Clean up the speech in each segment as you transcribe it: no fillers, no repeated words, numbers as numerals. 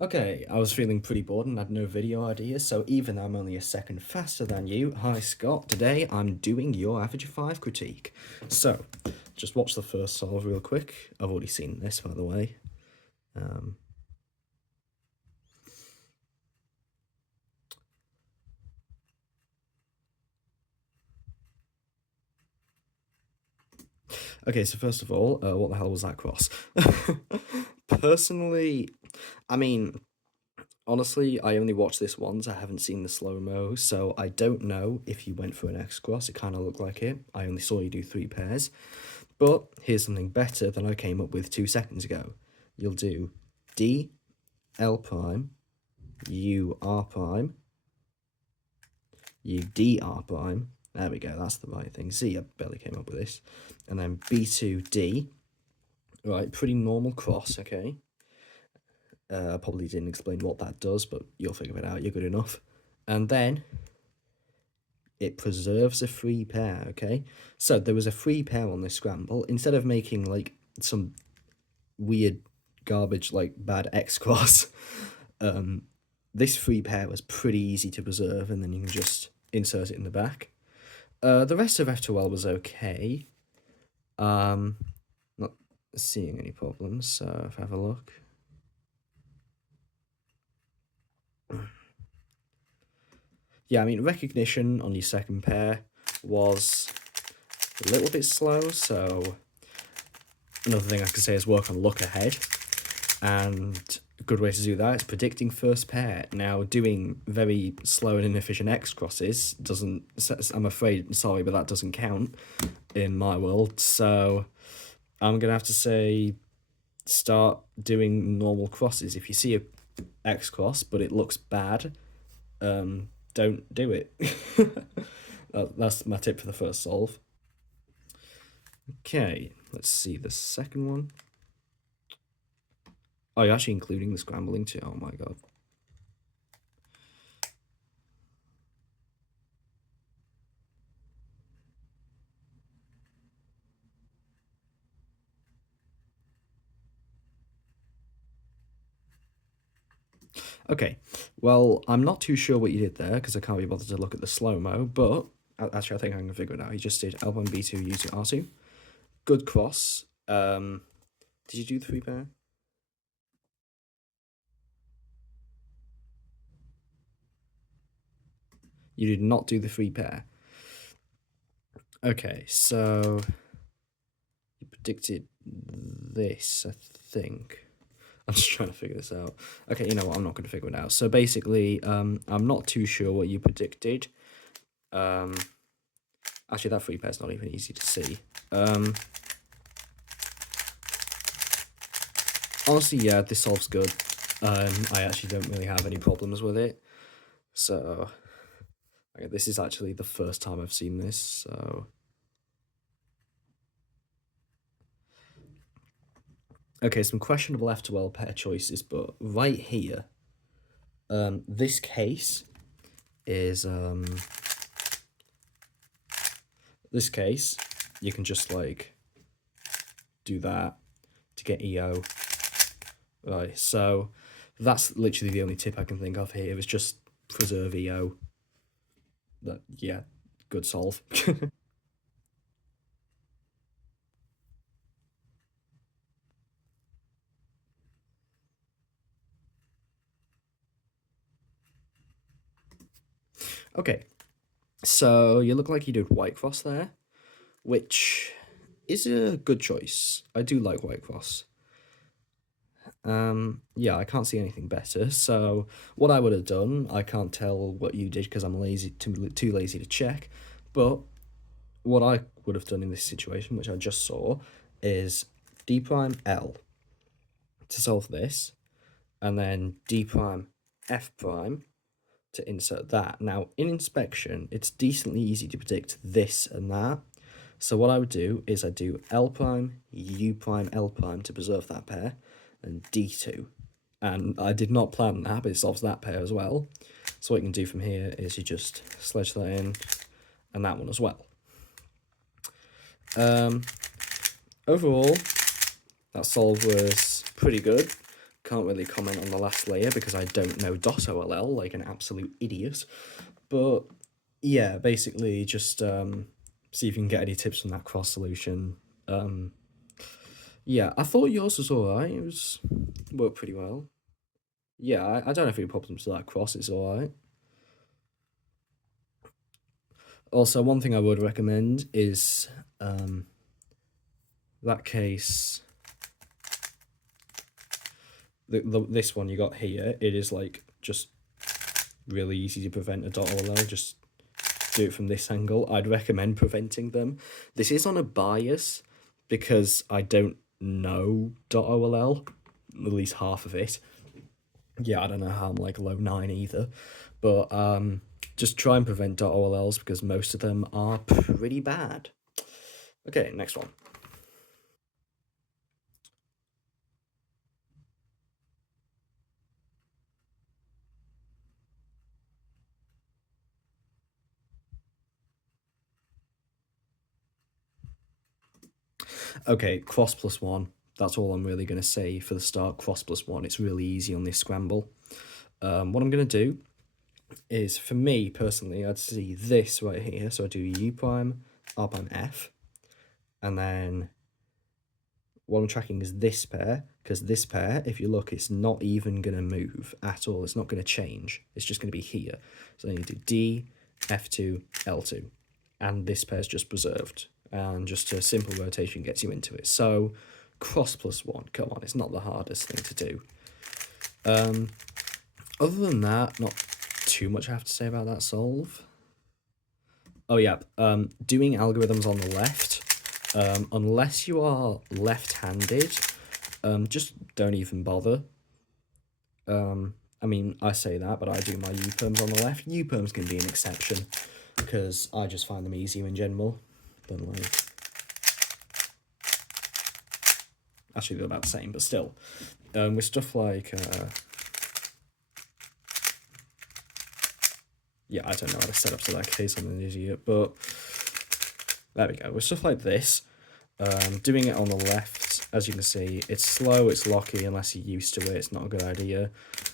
Okay, I was feeling pretty bored and had no video ideas, so even though I'm only a second faster than you, hi Scott, today I'm doing your ao5 critique. So, just watch the first solve real quick. I've already seen this, by the way. Okay, so first of all, what the hell was that cross? Personally, I mean, honestly, I only watched this once. I haven't seen the slow-mo, so I don't know if you went for an X cross. It kind of looked like it. I only saw you do 3 pairs. But here's something better than I came up with 2 seconds ago. You'll do D, L prime, U, R prime, U, D, R prime. There we go, that's the right thing. See, I barely came up with this. And then B2, D. Right, pretty normal cross, okay? I probably didn't explain what that does, but you'll figure it out, you're good enough. And then it preserves a free pair, okay? So there was a free pair on this scramble. Instead of making like some weird garbage like bad X cross, this free pair was pretty easy to preserve, and then you can just insert it in the back. The rest of F2L was okay. Not seeing any problems, so if I have a look. Yeah, I mean, recognition on your second pair was a little bit slow, so another thing I could say is work on look ahead. And a good way to do that is predicting first pair. Now, doing very slow and inefficient X crosses doesn't, I'm afraid, sorry, but that doesn't count in my world. So I'm going to have to say start doing normal crosses. If you see a X cross, but it looks bad, don't do it. That's my tip for the first solve. Okay, let's see the second one. Oh, you're actually including the scrambling too. Oh my god. Okay, well, I'm not too sure what you did there because I can't be bothered to look at the slow-mo, but actually I think I can figure it out. You just did L1, B2, U2, R2. Good cross. Did you do the 3 pair? You did not do the 3 pair. Okay, so you predicted this, I think. I'm just trying to figure this out. Okay, you know what? I'm not going to figure it out. So basically, I'm not too sure what you predicted. Actually, that 3 pair's not even easy to see. Honestly, yeah, this solves good. I actually don't really have any problems with it. So, okay, this is actually the first time I've seen this, so... Okay, some questionable F2L pair choices, but right here, this case is, this case, you can just, like, do that to get EO. Right, so that's literally the only tip I can think of here, is just preserve EO. That, yeah, good solve. Okay, so you look like you did White Cross there, which is a good choice. I do like White Cross. Yeah, I can't see anything better. So what I would have done, I can't tell what you did because I'm lazy, too lazy to check. But what I would have done in this situation, which I just saw, is D prime L to solve this, and then D prime F prime to insert that. Now, in inspection, it's decently easy to predict this and that. So what I would do is I do L prime, U prime, L prime to preserve that pair, and D2. And I did not plan that, but it solves that pair as well. So what you can do from here is you just sledge that in, and that one as well. Overall, that solve was pretty good, can't really comment on the last layer because I don't know .oll like an absolute idiot. But yeah, basically just see if you can get any tips from that cross solution. Yeah, I thought yours was alright. It was worked pretty well. Yeah, I don't have any problems with that cross. It's alright. Also, one thing I would recommend is that case. This one you got here, it is like just really easy to prevent a .oll. Just do it from this angle. I'd recommend preventing them. This is on a bias because I don't know .oll, at least half of it. Yeah, I don't know how I'm like low 9 either, but just try and prevent .olls because most of them are pretty bad. Okay, next one. Okay, cross plus one. That's all I'm really going to say for the start. Cross plus one. It's really easy on this scramble. What I'm going to do is, for me personally, I'd see this right here. So I do U prime, R prime F, and then what I'm tracking is this pair, because this pair, if you look, it's not even going to move at all. It's not going to change. It's just going to be here. So then you do D, F2, L2, and this pair's just preserved. And just a simple rotation gets you into it. So cross plus one, come on, it's not the hardest thing to do. Other than that, not too much I have to say about that solve. Oh yeah, doing algorithms on the left, unless you are left-handed, just don't even bother. I mean, I say that, but I do my U-perms on the left. U-perms can be an exception, because I just find them easier in general than like... Actually, they're about the same, but still. With stuff like... yeah, I don't know how to set up to that case, I'm an idiot, but... There we go. With stuff like this, doing it on the left, as you can see, it's slow, it's locky, unless you're used to it, it's not a good idea.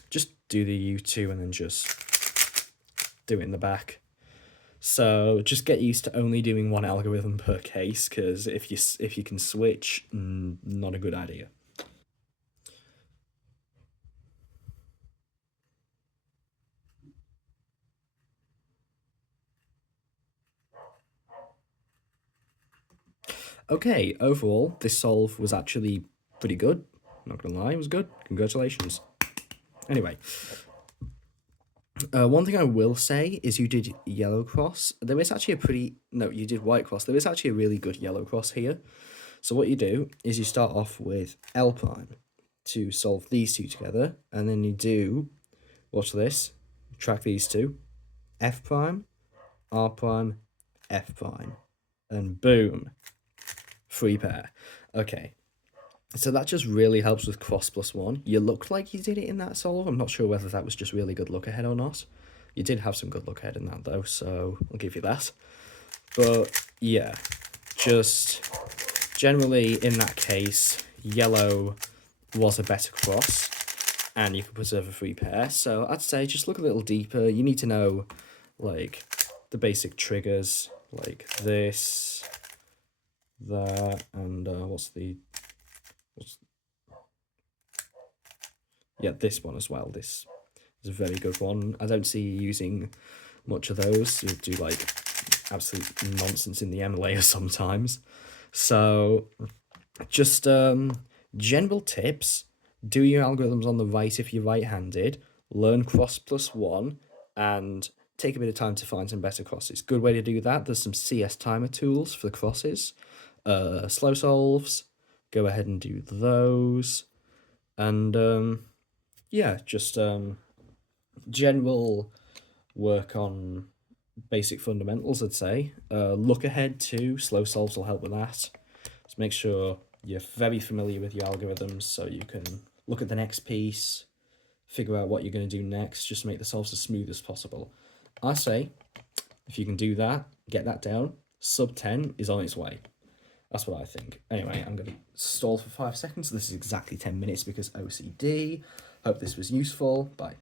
Just do the U2 and then just do it in the back. So just get used to only doing one algorithm per case, because if you can switch, not a good idea. Okay, overall, this solve was actually pretty good. Not gonna lie, it was good. Congratulations. Anyway, one thing I will say is you did yellow cross. There is actually a pretty... No, you did white cross. There is actually a really good yellow cross here. So what you do is you start off with L prime to solve these two together, and then you do, watch this, track these two, F prime, R prime, F prime, and boom, free pair. Okay, so that just really helps with cross plus one. You looked like you did it in that solve. I'm not sure whether that was just really good look ahead or not. You did have some good look ahead in that though, so I'll give you that. But yeah, just generally in that case, yellow was a better cross and you could preserve a free pair. So I'd say just look a little deeper. You need to know like the basic triggers like this, that, and yeah, this one as well. This is a very good one. I don't see you using much of those. You do like absolute nonsense in the M layer sometimes. So just general tips. Do your algorithms on the right if you're right-handed. Learn cross plus one and take a bit of time to find some better crosses. Good way to do that. There's some CS timer tools for the crosses. Slow solves. Go ahead and do those. And yeah, just general work on basic fundamentals, I'd say. Look ahead too. Slow solves will help with that. Just make sure you're very familiar with your algorithms so you can look at the next piece, figure out what you're going to do next, just make the solves as smooth as possible. I say, if you can do that, get that down, sub 10 is on its way. That's what I think. Anyway, I'm going to stall for 5 seconds. So this is exactly 10 minutes because OCD. Hope this was useful. Bye.